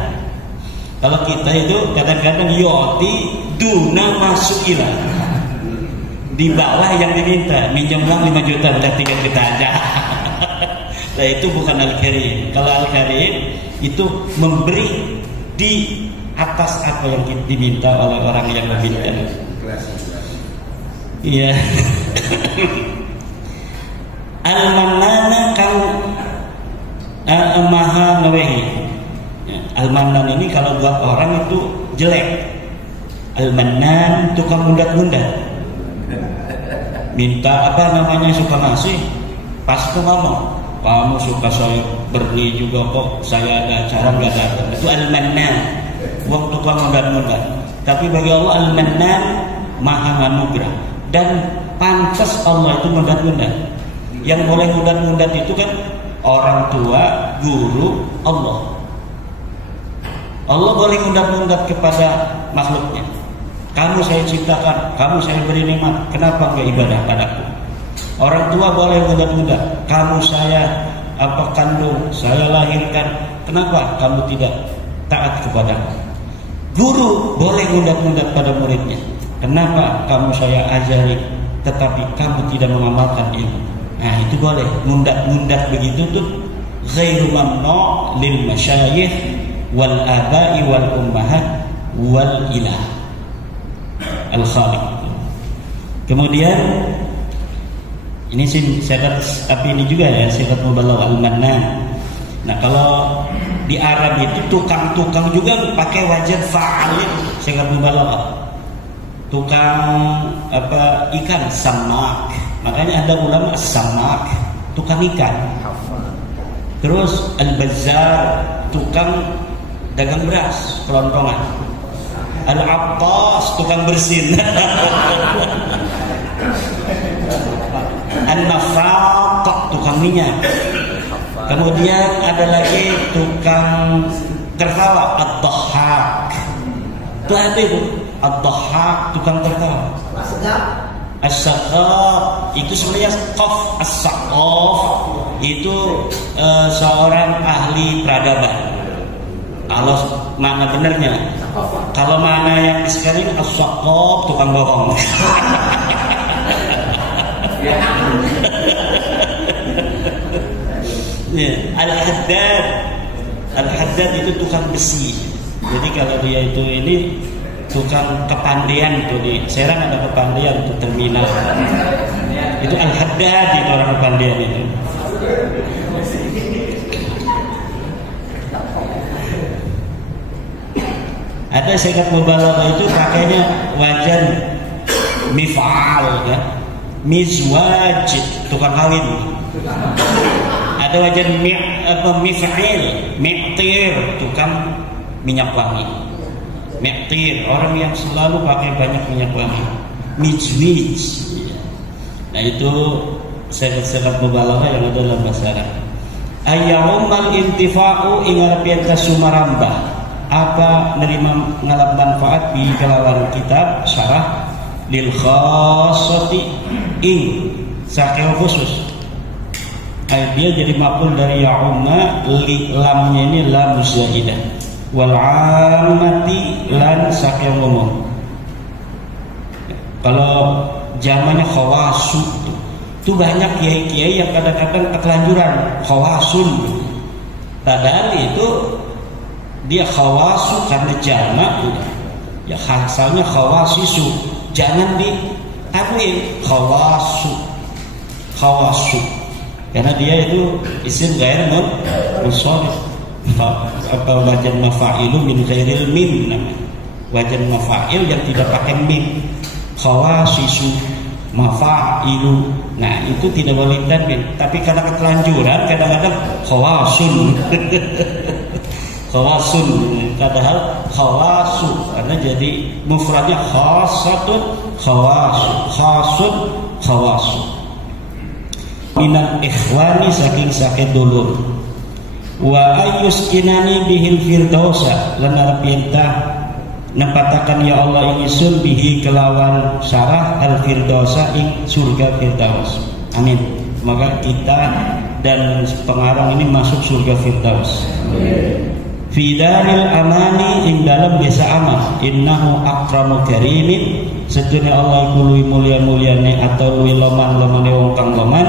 Kalau kita itu kadang-kadang yu'ti duna ma su'ila, di bawah yang diminta. Minjem uang 5 juta udah tinggal kita aja Nah itu bukan al-karim. Kalau al-karim itu memberi di atas apa yang diminta oleh orang yang meminta. Iya. Al-Mannan kan maha ngewehi. Al-Mannan ini kalau buat orang itu jelek. Al-Mannan tukang mundat-mundat. Minta apa namanya suka ngasih, pas itu ngomong, kamu suka saya beri juga kok, saya ada acara nggak datang. Itu Al-Mannan, uang tukang mundat-mundat. Tapi bagi Allah Al-Mannan maha nganugerah dan pantas Allah itu mundat-mundat. Yang boleh mundat-mundat itu kan orang tua, guru, Allah. Allah boleh mundat-mundat kepada makhluknya. Kamu saya ciptakan, kamu saya beri nikmat, kenapa enggak ibadah padaku? Orang tua boleh mundat-mundat, kamu saya kandung, saya lahirkan, kenapa kamu tidak taat kepadaku? Guru boleh mundat-mundat pada muridnya, kenapa kamu saya ajari tetapi kamu tidak mengamalkan ilmu? Nah itu boleh, mundat-mundat begitu tuh ghairu mamnu' lil masyayikh wal aba'i wal ummahat wal ilah al-khaliq. Kemudian ini sifat tapi ini juga ya sifat mubalaghah al-mannan. Nah kalau di Arab itu tukang-tukang juga pakai wajan fa'il sifat mubalaghah. Tukang ikan samak. Makanya ada ulama as-samak, tukang ikan. Terus al-bazzar, tukang dagang beras, kelontongan. Al-attas, tukang bersin. An-nafaq, tukang minyak. Kemudian ada lagi tukang tertawa, ad-dhahhak. Itu ada itu, ad-dhahhak, tukang tertawa. As-saqaf itu sebenarnya qaf, as-saqaf itu seorang ahli peradaban. Kalau mana benarnya? Kalau mana yang sekarang as-saqaf tukang bohong. Al-haddad, al-haddad itu tukang besi. Jadi kalau dia itu ini tukang kepandian itu di Serang ada kepandian itu terminal. Itu al-haddad itu orang kepandian itu. Ada sifat mubalaghah itu pakainya wajan mif'al ya. Mizwaj tukang kawin. Ada wajan mif'il, mi'tir tukang minyak wangi. Mi'tir, orang yang selalu pakai banyak minyak wangi. Mijwij. Nah itu sifat mubalaghah yang ada dalam bahasa Arab. Ayyumal intifa'u ingarapiyata sumarambah. Apa nerima ngalap manfaat di kelawan kitab syarah lil khassati ing sakil khusus. Dia jadi maf'ul dari ya'umma, lamnya ini lam zaidah. Wal 'ammati lan sakil umum. Kalau zamannya khawasu itu banyak kiai-kiai yang kadang-kadang ketelanjuran khawasun. Padahal itu dia khawasu karena jamak ya asalnya khawasisu, jangan diambil khawasu karena dia itu isim ghair munsharif. Apa wajan mafa'ilu min ghairil mim namanya, wajan mafa'il yang tidak pakai mim. Khawasisu mafa'ilu, nah itu tidak boleh tanwin, tapi karena ketelanjuran kadang-kadang khawasun khawasun, padahal khawasu karena jadi mufradnya khassatun khawasu, khasun khawasu. Minal ikhwani saking dulur. Wa ayyuskinani bihil firdausa lan arepintah nempatakan ya Allah ingsun bihi kelawan syarah al firdausa ing surga firdaus. Amin. Semoga kita dan pengarang ini masuk surga firdaus. Amin. Fi daril amani ing dalam desa aman. Innahu akramu karimin. Setune Allah iku luwih mulia-muliane atau luwih loman-lomane wong kang loman.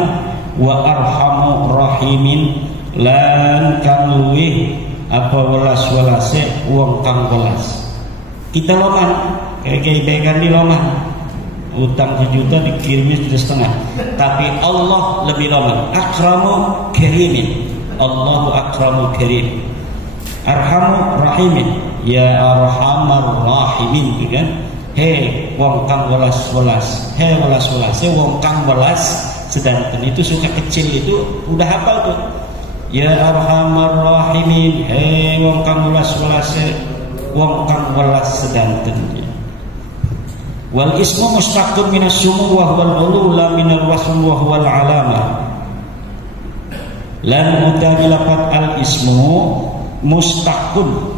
Wa arhamu rahimin lan kang luwih apa welas-welase wong kang welas. Kita loman kayak bekan di loman, utang 1 juta dikirimin 1,5 juta, tapi Allah lebih loman. Akramu karimin, Allahu akramu karim. Arhamu rahimin, ya arhamar rahimin, gitu kan? Hei wong kang welas-welas, hei welas-welase wong kang welas. Sedangkan itu suka kecil itu udah hafal tuh. Ya arhamar rahimin, hei wong kang welas-welase wong kang welas sedangkan. Wal ismu mustaqun minas sumu wa huwal ulu la minal wasm wa huwal alama. Lan utawi lafaz al ismu mustaqun.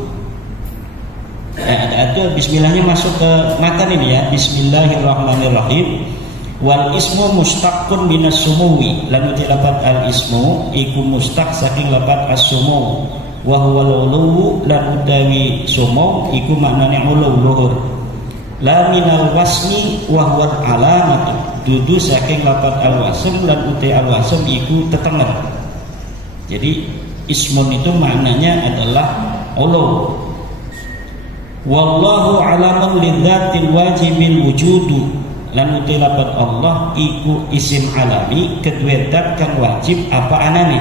Ada bismillahnya masuk ke matan ini ya. Bismillahirrahmanirrahim. Wal ismu mustaqun minas sumuwi. Lan utawi lafaz al ismu iku mustaq saking lafaz as-sumu. Wa huwal ulu lan utawi sumu iku maknane ulu luhur. La minal wasmi wa huwal alamatu. Dudu saking lafaz al-wasm lan utawi al-wasm iku tetengen. Jadi ismun itu maknanya adalah ulu. Wallahu alamun lidzatil wajibil wujudu. Lan uti lafaz Allah iku isim alami kedua zat kang wajib apa anane.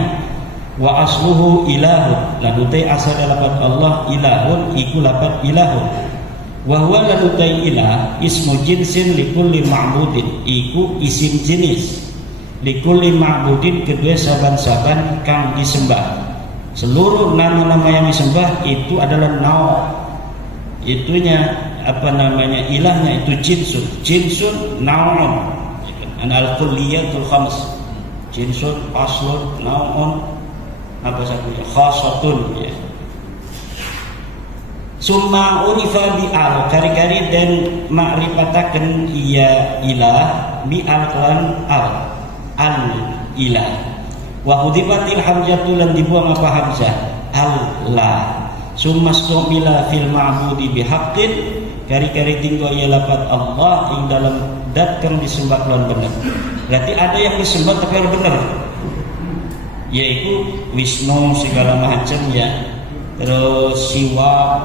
Wa asluhu ilahun. Lan uti asal lafaz Allah ilahun iku lafaz ilahun. Wa huwa lan uti ilah ismu jinsin likulli ma'budin iku isim jenis likulli ma'budin kedua saban-saban kang disembah. Seluruh nama-nama yang disembah itu adalah itunya apa namanya ilahnya itu jinsun naun al-kulliyatul khams jinsun aslun naun apa satunya khasatun ya. Summa urifa bi al kari-kari dan makrifataken iya ilah bi al ilah wa hudifatil hamzatul lan dibuang apa hamzah Allah. Summa stumila fil ma'budi bihaqqin kari-kari tinggal ya lafaz Allah ing dalam zat kang disembah lan bener. Berarti ada yang disembah tapi harus benar, yaitu Wisnu segala macam ya, terus Siwa,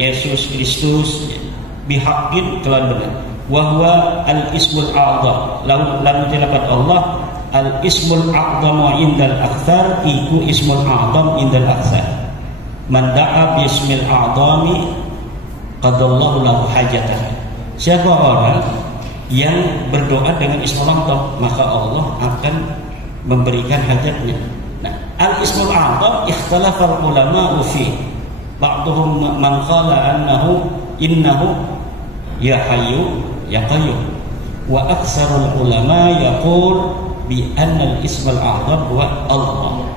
Yesus Kristus bihaqqin kelan benar. Wa huwa al ismul a'dham. Lalu lafaz Allah al ismul a'dham indal aktsar iku ismul a'dham indal aktsar. Man da'a bismil a'dhami qadallahu lahu hajatah. Siapa orang yang berdoa dengan ismul a'dham maka Allah akan memberikan hajatnya. Nah, al ismul a'dham ikhtalafa ulama fi. Ba'dhum man qala innahu ya hayyu ya qayyum wa aktsarul ulama yaqul bi anna al ismul a'dham huwa Allah.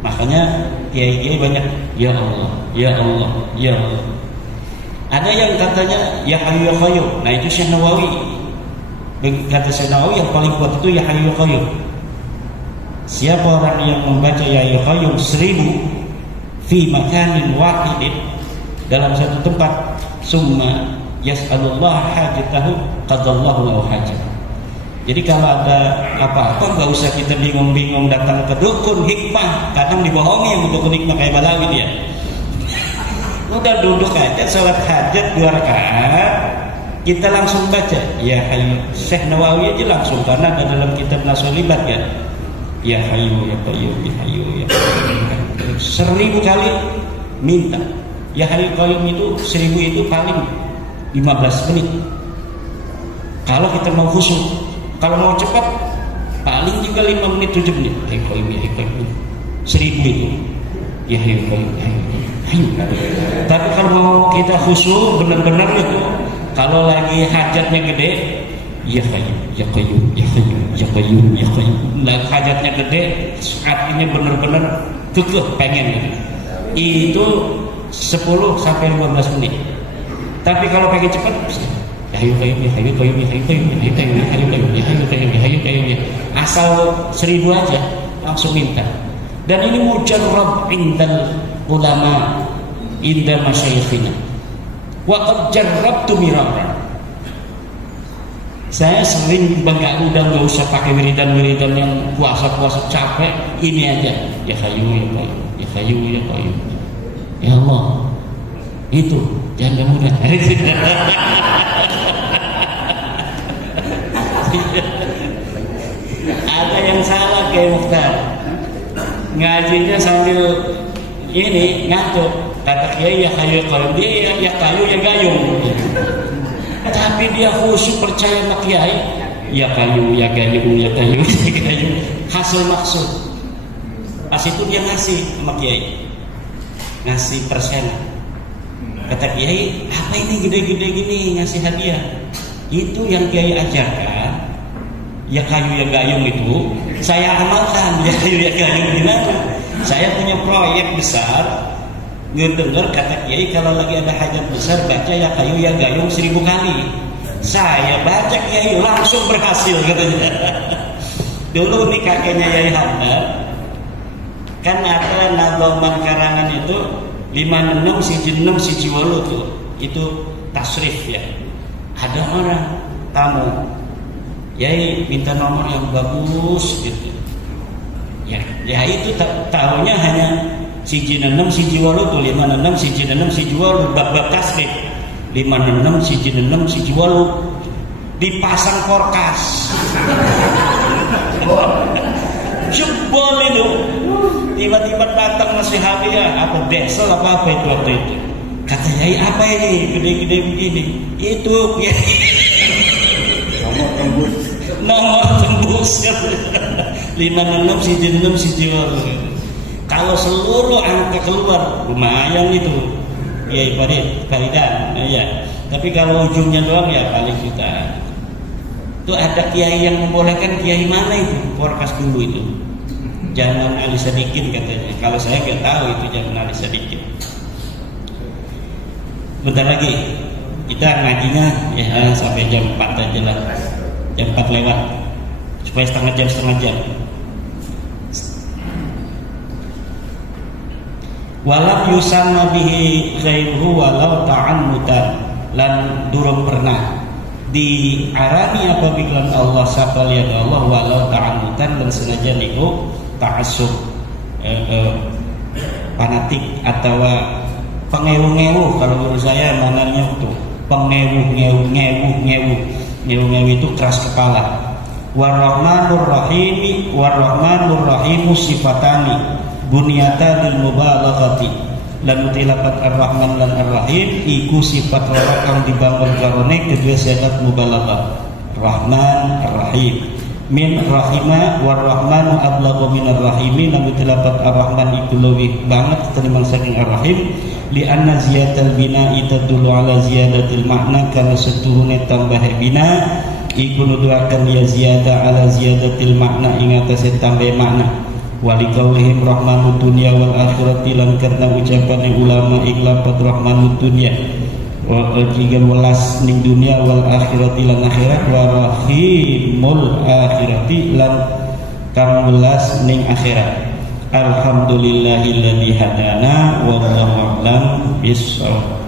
Makanya kiai-kiai banyak ya Allah, ya Allah, ya Allah. Ada yang katanya ya Hayyu ya Qayyum. Nah itu Syekh Nawawi. Kata Syekh Nawawi yang paling kuat itu ya Hayyu ya Qayyum. Siapa orang yang membaca ya Hayyu ya Qayyum 1000 fi makanin wahidin dalam satu tempat, summa yas'alullah hajatahu qadallahu lahu hajat. Jadi kalau ada apa-apa nggak usah kita bingung-bingung datang ke dukun hikmah, kadang dibohongi yang dukun hikmah kayak Balawi dia. Udah duduk aja salat hajat 2 rakaat, kita langsung baca ya Hayyu. Syekh Nawawi aja langsung karena ada dalam kitab Nasolibat kan. Ya Hayyu ya Qayyum ya Hayyu ya Qayyum. 1000 kali minta. Ya Hayyu Qayyum itu 1000 itu paling 15 menit. Kalau kita mau khusyuk. Kalau mau cepat paling juga 5 menit 7 menit. Ya Qayyum ya Qayyum. 1000 itu. Ya Hayyu Qayyum ya Hayyu. Tapi kalau mau kita khusyuk benar-benar itu, kalau lagi hajatnya gede, ya Qayyum ya Qayyum ya Qayyum ya Qayyum ya Qayyum. Nah, hajatnya gede, artinya benar-benar kekeh pengen. Itu 10 sampai 15 menit. Tapi kalau pengen cepat ya Hayyu Qayyum ya Hayyu Qayyum ya Hayyu Qayyum ya Hayyu Qayyum ya Hayyu Qayyum ya Hayyu Qayyum ya Hayyu Qayyum ya. Asal 1000 aja langsung minta. Dan ini mujarrab indal ulama inda masyayikhina. Wa qad jarrabtu miraran. Saya sering udah nggak usah pakai wiridan yang puasa capek, ini aja. Ya kayu ya kayu, ya kayu ya kayu. Ya Allah, itu janda muda. Ada yang salah kayak Mukhtar, ngajinya sambil ini ngantuk. Kata kiai ya kayu ya kayu, dia ya kayu ya gayung. Tapi dia khusyuk percaya sama kiai, ya kayu ya gayung ya kayu ya gayung. Hasil maksud. Pas itu dia ngasih sama kiai, ngasih persen. Kata kiai, apa ini gede-gede gini ngasih hadiah? Itu yang kiai ajarkan. Ya kayu ya gayung itu saya amalkan. Ya kayu ya gayung gimana? Saya punya proyek besar. Ngedengar kata kiai kalau lagi ada hajat besar baca ya kayu ya gayung 1000 kali. Saya baca kiai langsung berhasil katanya. Dulu nih kakeknya Yai Hamdar kan ada nagoman karangan itu 56 siji 6 siji 8 tuh. Itu tasrif ya. Ada orang tamu Yai minta nomor yang bagus gitu. Ya itu tahunya hanya siji 6 siji 8 tuh 56 siji 6 siji 8 bab tasrif 56 siji 6 siji 8 dipasang porkas. Jebol itu tiba-tiba datang ngasih hadiah apa desel apa itu waktu itu. Kata Yai apa ini gede-gede begini? Itu ya. Nomor tembus 56 siji 6 siji 8. Kalau seluruh angka keluar lumayan itu Kiai Faridan ya. Tapi kalau ujungnya doang ya paling jutaan. Itu ada kiai yang membolehkan, kiai mana itu? Porkas dulu itu. Zaman Ali Sadikin katanya. Kalau saya nggak tahu itu zaman Ali Sadikin. Bentar lagi kita ngajinya ya sampai jam 4 aja lah. Jam 4 lewat. Supaya setengah jam. Walam yusanna bihi ghairuhu walau ta'annutan lan durung pernah diarani apabila Allah sapalian Allah walau ta'annutan dan sengaja niku ta'assub fanatik atau pengewu-ngewu. Kalau menurut saya mananya itu pengewu-ngewu itu keras kepala. Warrahmanur rahimu sifatani bunyata lil mubalaghati lan mutilapat ar-rahman lan ar-rahim iku sifat loro kang dibangun karone kedua sifat mubalaghah rahman ar-rahim min rahima war-rahmanu ablaghu min ar-rahimi lan mutilapat ar-rahman iku luwih banget tinimbang saking ar-rahim li anna ziyatal bina'i tadullu ala ziyadatil makna kana setuhune tambah bina iku nuduhaken ya ziyada ala ziyadatil makna ing atase tambah makna walikaulihim rahmanud dunya wal akhirati lan karena ucapan ulama iklapat rahmanud dunya wa jigan welas ning dunia wal akhirati lan akhirat wa rahimul akhirati lan kang welas ning akhirat. Alhamdulillahilladzi hadana wallahu a'lam bissawab.